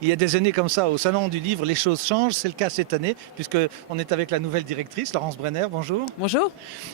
Il y a des années comme ça, au Salon du Livre, les choses changent. C'est le cas cette année, puisqu'on est avec la nouvelle directrice, Laurence Brenner. Bonjour. Bonjour.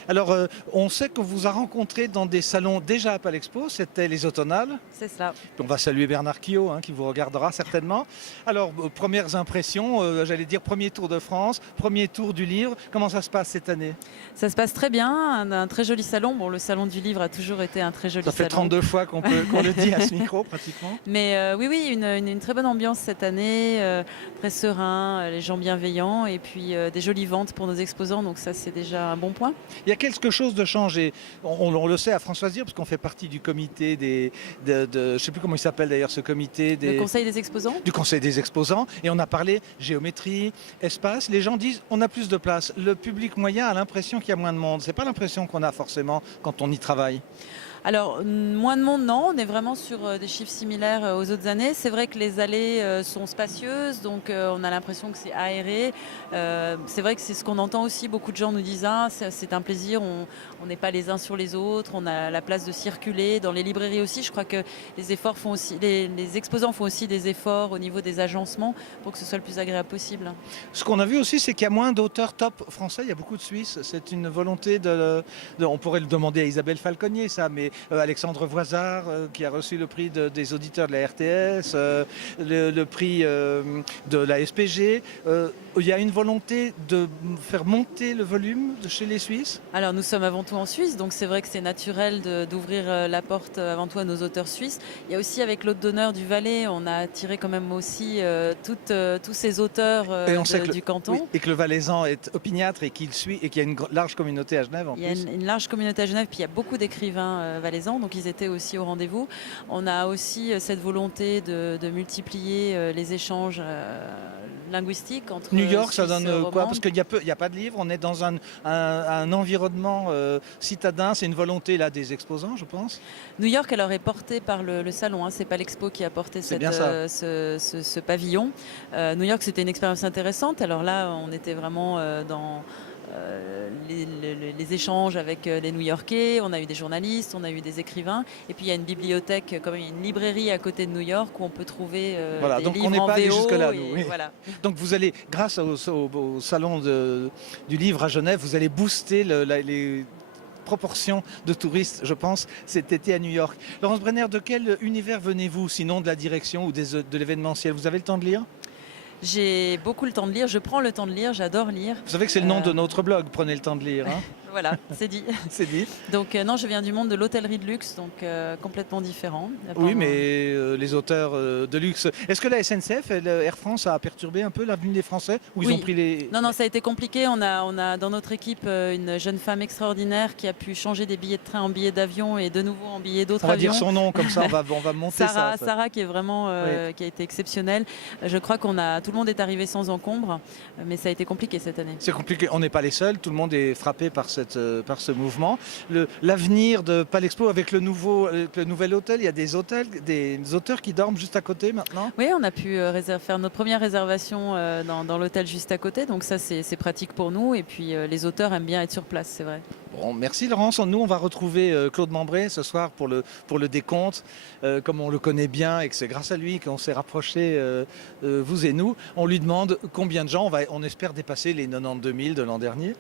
Alors, on sait qu'on vous a rencontré dans des salons déjà à Palexpo, c'était les automnales. C'est ça. On va saluer Bernard Quillot, qui vous regardera certainement. Alors, premières impressions, j'allais dire premier tour de France, premier tour du livre. Comment ça se passe cette année? Ça se passe très bien, un très joli salon. Bon, le salon du livre a toujours été un très joli salon. Ça fait 32 fois qu'on le dit à ce micro, pratiquement. Mais oui, une très bonne ambiance cette année, très serein, les gens bienveillants et puis des jolies ventes pour nos exposants. Donc ça, c'est déjà un bon point. Il y a quelque chose de changé. On le sait à Françoise-Dire, parce qu'on fait partie du comité je ne sais plus comment il s'appelle d'ailleurs ce comité. Le Conseil des exposants. Du Conseil des exposants. Et on a parlé géométrie, espace. Les gens disent on a plus de place. Le public moyen a l'impression qu'il y a moins de monde. C'est pas l'impression qu'on a forcément quand on y travaille. Alors, moins de monde, non. On est vraiment sur des chiffres similaires aux autres années. C'est vrai que les allées sont spacieuses, donc on a l'impression que c'est aéré. C'est vrai que c'est ce qu'on entend aussi. Beaucoup de gens nous disent c'est un plaisir, on n'est pas les uns sur les autres, on a la place de circuler. Dans les librairies aussi, je crois que les exposants font aussi des efforts au niveau des agencements pour que ce soit le plus agréable possible. Ce qu'on a vu aussi, c'est qu'il y a moins d'auteurs top français. Il y a beaucoup de Suisses. C'est une volonté on pourrait le demander à Isabelle Falconier, ça, mais Alexandre Voisard, qui a reçu le prix des auditeurs de la RTS, le prix de la SPG. Il y a une volonté de faire monter le volume chez les Suisses? Alors nous sommes avant tout en Suisse, donc c'est vrai que c'est naturel d'ouvrir la porte avant tout à nos auteurs suisses. Il y a aussi avec l'hôte d'honneur du Valais, on a attiré quand même aussi tous ces auteurs du canton. Oui, et que le Valaisan est opiniâtre et qu'il suit et qu'il y a une large communauté à Genève en plus. Il y a une large communauté à Genève, puis il y a beaucoup d'écrivains valaisans, donc ils étaient aussi au rendez-vous. On a aussi cette volonté de multiplier les échanges linguistiques entre New York, ça Suisse donne romande. quoi? Parce qu'il n'y a pas de livre, on est dans un environnement citadin, c'est une volonté là des exposants, je pense. New York, alors, est portée par le salon, c'est pas l'Expo qui a porté ce pavillon. New York, c'était une expérience intéressante. Alors là, on était vraiment dans les échanges avec les New-Yorkais, on a eu des journalistes, on a eu des écrivains, et puis il y a une bibliothèque, comme une librairie à côté de New York où on peut trouver voilà, des donc livres on n'est en pas allé VO. jusque-là, nous, oui. Voilà. Donc vous allez, grâce au salon du livre à Genève, vous allez booster les proportions de touristes, je pense, cet été à New York. Laurence Brenner, de quel univers venez-vous, sinon de la direction ou de l'événementiel? Vous avez le temps de lire? J'ai beaucoup le temps de lire, je prends le temps de lire, j'adore lire. Vous savez que c'est le nom de notre blog, prenez le temps de lire. Voilà, c'est dit. C'est dit. Donc non, je viens du monde de l'hôtellerie de luxe, donc complètement différent. Oui, mais les auteurs de luxe. Est-ce que la SNCF et Air France a perturbé un peu l'avenue des Français? Ou ils ont pris les... Non, ça a été compliqué. On a dans notre équipe une jeune femme extraordinaire qui a pu changer des billets de train en billets d'avion et de nouveau en billets d'autres avions. On va dire son nom, comme ça on va monter ça. Sarah qui est vraiment qui a été exceptionnelle. Je crois tout le monde est arrivé sans encombre, mais ça a été compliqué cette année. C'est compliqué, on n'est pas les seuls, tout le monde est frappé par ce mouvement. L'avenir de Palexpo avec le nouvel hôtel, il y a des auteurs qui dorment juste à côté maintenant? Oui, on a pu faire notre première réservation dans l'hôtel juste à côté, donc ça c'est pratique pour nous, et puis les auteurs aiment bien être sur place, c'est vrai. Bon, merci Laurence. Nous, on va retrouver Claude Membray ce soir pour le décompte. Comme on le connaît bien et que c'est grâce à lui qu'on s'est rapprochés, vous et nous, on lui demande combien de gens, on espère dépasser les 92 000 de l'an dernier.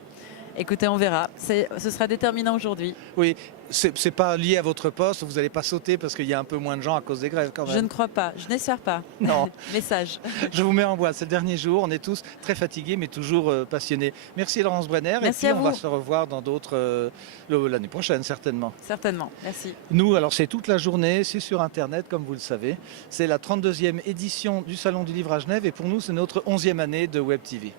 Écoutez, on verra. Ce sera déterminant aujourd'hui. Oui, c'est pas lié à votre poste, vous n'allez pas sauter parce qu'il y a un peu moins de gens à cause des grèves quand même. Je ne crois pas, je n'espère pas. Non. Message. Je vous mets en voie, c'est le dernier jour, on est tous très fatigués mais toujours passionnés. Merci Laurence Brenner. Merci et puis à on vous. va se revoir dans d'autres l'année prochaine certainement. Certainement, merci. Nous, alors c'est toute la journée, c'est sur Internet comme vous le savez. C'est la 32e édition du Salon du Livre à Genève et pour nous c'est notre 11e année de Web TV.